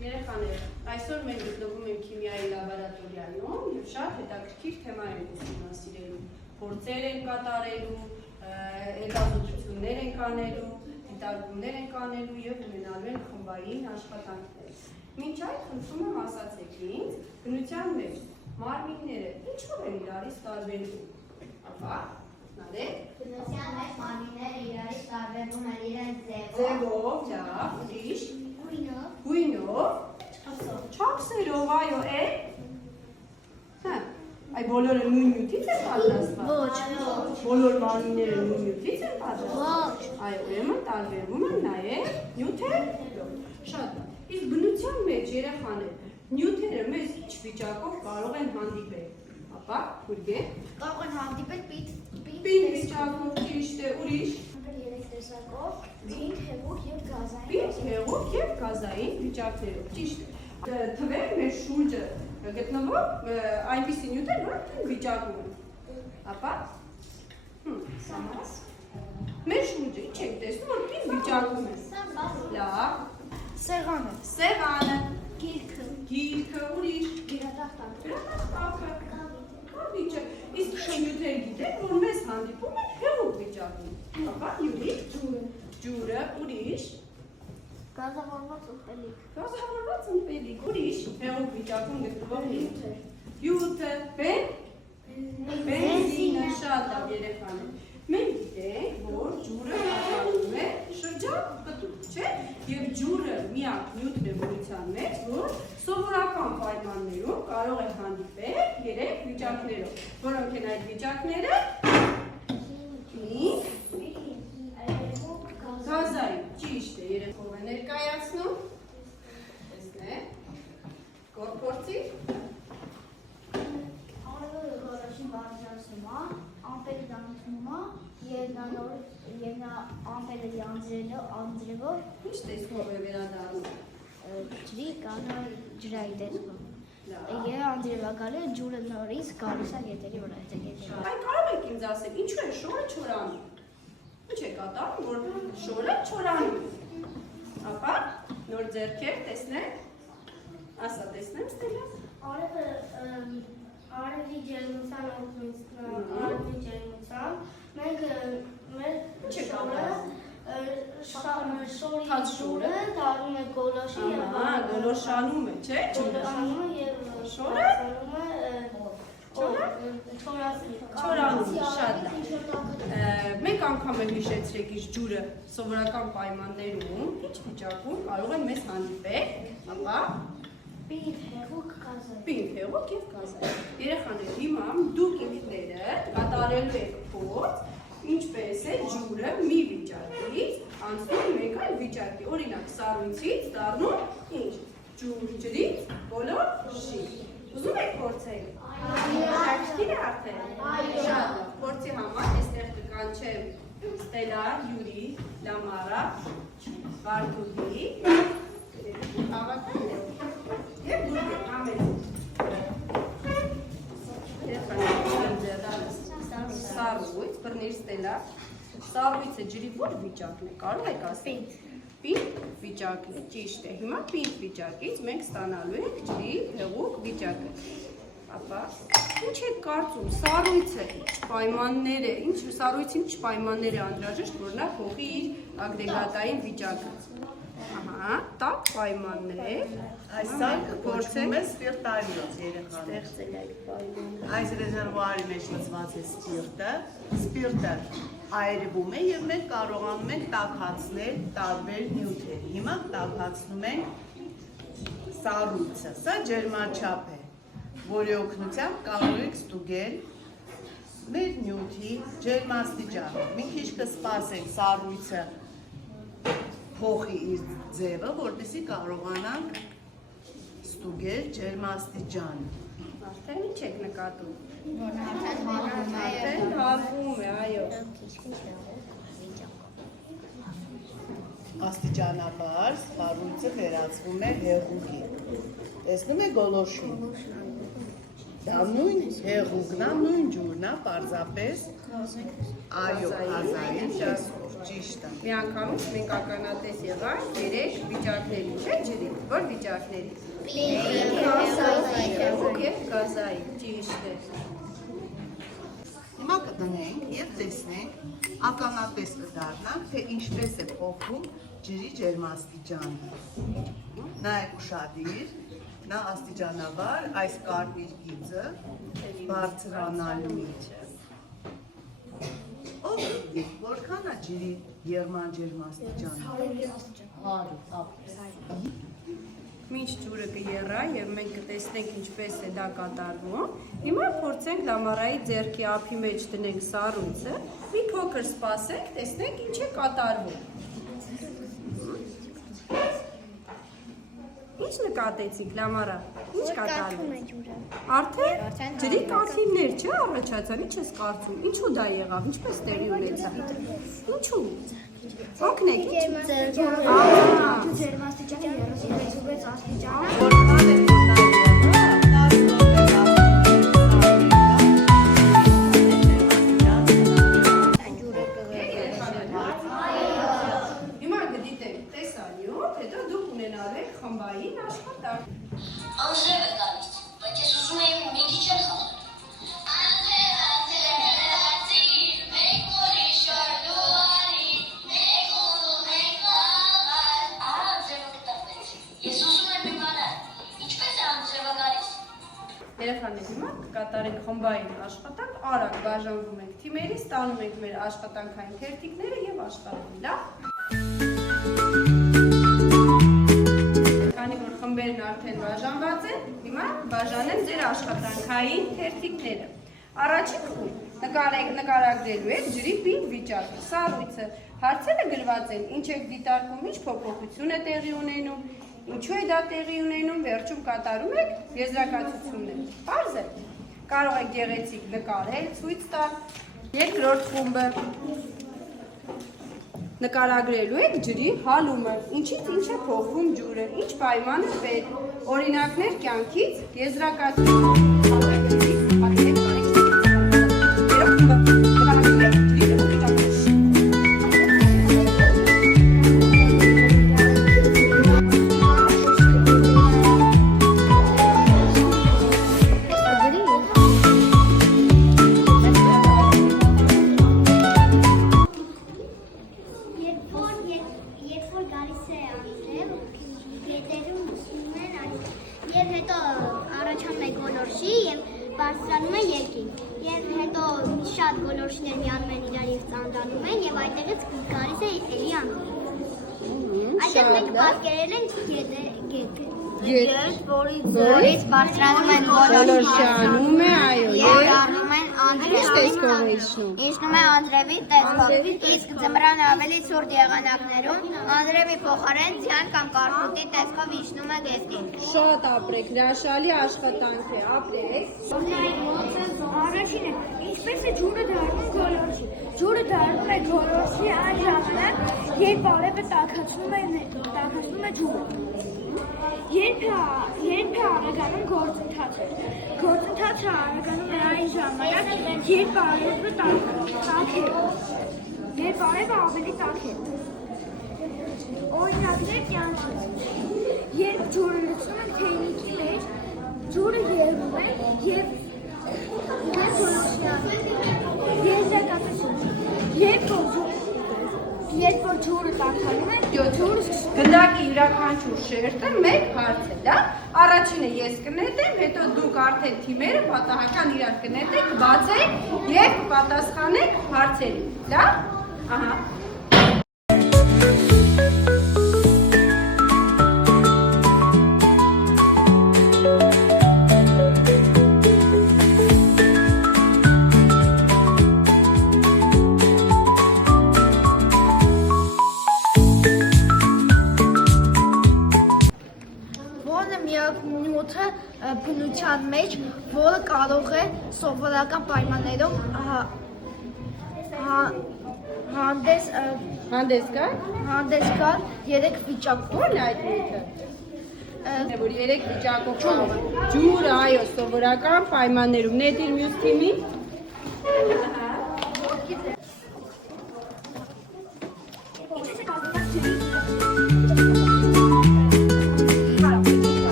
Երեխաներ, այսօր մենք գտնվում ենք քիմիայի լաբորատորիայում և շատ հետաքրքիր թեմա ենք ուսումնասիրելու, փորձեր ենք կատարելու, հետազոտություններ ենք անելու, դիտարկումներ ենք անելու և ունենալու ենք խմբային աշխատանքներ։ Մինչ այդ խնդրում եմ ասացեք ինձ, բնության մեջ մարմինները ինչով են իրարից տարբերվում։ Ապա, նարեք։ Բնության մեջ մարմինները իրարից տարբերվում են իրենց ձևով, լավ, ուրիշ, գույնով, չափսերով, այո, Այ բոլորը նույն նյութից են պատրաստված։ Ոչ։ Բոլոր մարմինները նույն նյութից են պատրաստված։ Ոչ։ Այո, ուրեմն տարբերվում են նաև նյութերով։ Շատ լավ։ Իսկ բնության մեջ երեխաներ, նյութերը մեզ ինչ վիճակով կարող են հանդիպել։ Ապա, ուրգե։ Կարող են հանդիպել Պինդ վիճակով, ճիշտ է, ուրիշ։ Երեք տեսակով, պինդ, հեղուկ և գազային։ Պինդ, հեղուկ և գազային վիճակներով, ճիշտ է։ Թվեր մեր շուրջը գտնվող այնպիսի նյութեր, որոնք պինդ վիճակում են։ Ապա, մեր շուրջը ինչ եք տեսնում, որ պինդ վիճակում են։ Լավ։ Սեղանը։ Սեղանը։ Գիրքը։ Գիրքը, ուրիշ։ Գրատախտակը։ Գրատախտակը։ Կավիճը։ Իսկ նյութեր գիտեք, որ մեզ հանդիպում են հեղուկ վիճակում։ Ապա, ուրիշ։ Ջուրը, ուրիշ։ Գազավորված ըմպելիք։ Գազավորված ըմպելիք, ուրիշ։ Հեղուկ վիճակում գտնվող նյութեր։ Յուտը, բենզինը, շատ լավ երեխաներ։ Մենք գիտենք, որ ջուրը կատարում է շրջապտուղ, չէ՞։ Եվ ջուրը միակ նյութն է բնության մեջ, որ սովորական պայմաններում կարող է հանդիպել երեք վիճակներով, որոնք են այդ վիճակները գազային, ճիշտ է, երեքով է ներկայացնում, տեսնեք, փորձի։ Արևը գորոշի բարձրացնում է, ամպերը դանդաղում է և նա ամպերը անձրևով Ինչ տեսքով է վերադառնում։ ջրի կանա ջրայի տեսքով։ Եվ անձրևակալը ջուրը նորից գալիս է գետերի վրա։ Այն կարող եք ինձ ասել, ինչու է շորը չորանում։ Ինչ է կատարում, որ շորը չորանում։ Ապա նոր ձեռքեր տեսնեք։ Ասա տեսնեմ Ստելա։ Արևի ջերմության արևի ջերմության մենք շորի ջուրը դառնում է գոլոշի եւ գոլոշանում է, չէ՞։ գոլոշանում եւ շորը չորանում, շատ լավ։ Մեկ անգամ էլ հիշեցրեք իր ջուրը սովորական պայմաններում, ինչ վիճակում կարող են մեզ հանդիպել, ապա պինդ, հեղուկ, գազային։ Պինդ, հեղուկ և գազային։ Երեխաներ, հիմա դուք ինքներդ կատարելու եք փորձ, ինչպես է ջուրը մի վիճակից անցնում մեկ այլ վիճակի։ Օրինակ, սառույցից դառնում ինչ։ Ջրից գոլոշի։ Ուզում եք փորձել։ Հետաքրքիր է արդեն։ Շատ լավ։ Փորձի համար այստեղ կկանչեմ Ստելա, Յուրի, Լամարա, Վարդուհի, Աղաքան և դուք եք ամեն։ Սառույց, բռնիր Ստելա։ Սառույցը ջրի որ վիճակն է, կարող եք ասել։ Պինդ վիճակն է, ճիշտ է։ Հիմա պինդ վիճակից մենք ստանալու ենք ջրի հեղուկ վիճակը։ Ապա ինչ եք կարծում, սառույցը ինչ պայմաններ է, սառույցին ինչ պայմաններ է անհրաժեշտ, որ նա փոխի իր ագրեգատային վիճակը։ Ահա, տաք պայմաններ։ Այսինքն կոչվում է սպիրտարիոց երեխաներ։ Ստեղծել այդ պայմանները։ Այս ռեզերվուարի մեջ մտված է սպիրտը։ Սպիրտը այրվում է եւ մենք կարողանում ենք տաքացնել տարբեր նյութեր։ Հիմա տաքացնում ենք սառույցը։ Սա ջերմաչափ է, որի օգնությամբ կարող եք ստուգել մեր նյութի ջերմաստիճանը։ Մի քիչ կսպասենք սառույցը փոխի իր ձևը, որպեսզի կարողանանք ստուգել ջերմաստիճանը։ Արդեն ինչ եք նկատում։ Արդեն հալվում է, այո։ Աստիճանաբար սառույցը վերածվում է հեղուկի։ Տեսնում եք գոլոշին։ Դա նույն հեղուկն է, նույն ջուրն է, պարզապես այո, գազային տեսքով, ճիշտ է։ Մի անգամից մենք ականատես եղանք 3 վիճակների, չէ՞ ջրի։ Որ վիճակների։ Գազային, ճիշտ է։ Հիմա կդնենք եւ տեսնենք ականատես կդառնանք, թե ինչպես է փոխվում ջրի ջերմաստիճանը։ Նայեք ուշադիր, նա աստիճանաբար այս կարմիր գիծը բարձրանալու է։ Ով գիտի, որքան է ջրի եղման ջերմաստիճանը։ Մինչ ջուրը կեռա եւ մենք կտեսնենք ինչպես է դա կատարվում։ Հիմա փորձենք լամարայի ձեռքի ափի մեջ դնենք սառույցը, մի փոքր սպասենք, տեսնենք ինչ է կատարվում։ Ինչ նկատեցիք լամարա։ Ինչ կատարվում է ջուրը։ Արդեն ջրի կաթիլներ չէ առաջացան, ինչ ես կարծում։ Ինչու դա եղավ, ինչպես տեղի ունեցավ։ Ինչու։ Օգնեք, ինչ։ Ջերմաստիճանը 36 աստիճան։ Հիմա գտիտեք տեսանյութ, հետո դուք ունենալու եք խմբային աշխատանք։ Անձրև է գալիս, բայց ես ուզում եմ մի քիչ էլ խաղալ։ Երեխաներ, հիմա կկատարենք խմբային աշխատանք, արագ բաժանվում ենք թիմերի, ստանում ենք մեր աշխատանքային թերթիկները եւ աշխատում, լավ։ Քանի որ խմբերն արդեն բաժանված են, հիմա բաժանեմ ձեր աշխատանքային թերթիկները։ Առաջին խումբ նկարագրելու եք ջրի պինդ վիճակը, սառույցը, հարցերը գրված են, ինչ եք դիտարկում, ինչ փոփոխություն է տեղի ունենում, ինչու է դա տեղի ունենում, վերջում կատարում եք եզրակացություններ։ Պարզ է։ Կարող եք գեղեցիկ նկարել, ցույց տալ։ Երկրորդ խումբը նկարագրելու եք ջրի հալումը, ինչից ինչ է փոխվում ջուրը, ինչ պայման է պետք, օրինակներ կյանքից, եզրակացություն։ Եվ հետո առաջանում է գոլորշի և բարձրանում է երկինք։ Եվ հետո շատ գոլորշիներ միանում են իրար և ծանրանում են և այդտեղից գալիս է էլի անկում։ Այդտեղ մենք պատկերել ենք գետ, որից բարձրանում են Գոլորշիանում է, այո, և դառնում են Ինչ տեսքով է իջնում։ Իջնում է անձրևի տեսքով, իսկ ձմռան ավելի ցուրտ եղանակներում անձրևի փոխարեն ձյան կամ կարմրուտի տեսքով իջնում է գետին։ Շատ ապրեք, հրաշալի աշխատանք է, ապրեք։ Առաջինը, ինչպես է ջուրը դառնում գոլորշի։ Ջուրը դառնում է գոլորշի այն ժամանակ, երբ արևը տաքացնում է ջուրը։ Երբ է արագանում գործընթացը։ Գործընթացը արագանում է այն ժամանակ, երբ արևը տաք է։ Երբ արևը ավելի տաք է։ Օրինակներ կյանքից։ Երբ ջուրը լցնում ենք թեյնիկի մեջ, ջուրը եռում է և Երբ որ ջուրը տաքանում է, ջուրը Գնդակի յուրաքանչյուր շերտը մեկ հարց է, դա առաջինը ես կնետեմ, հետո դուք արդեն թիմերը պատահական իրար կնետեք, բացեք և պատասխանեք հարցերին, լավ, ահա։ բնության մեջ, որը կարող է սովորական պայմաններում հանդես գալ երեք վիճակով։ Ո՞րն է այդ նյութը։ Որ երեք վիճակով կարող է։ Ջուրը, այո, սովորական պայմաններում։ Նետիր մյուս թիմին։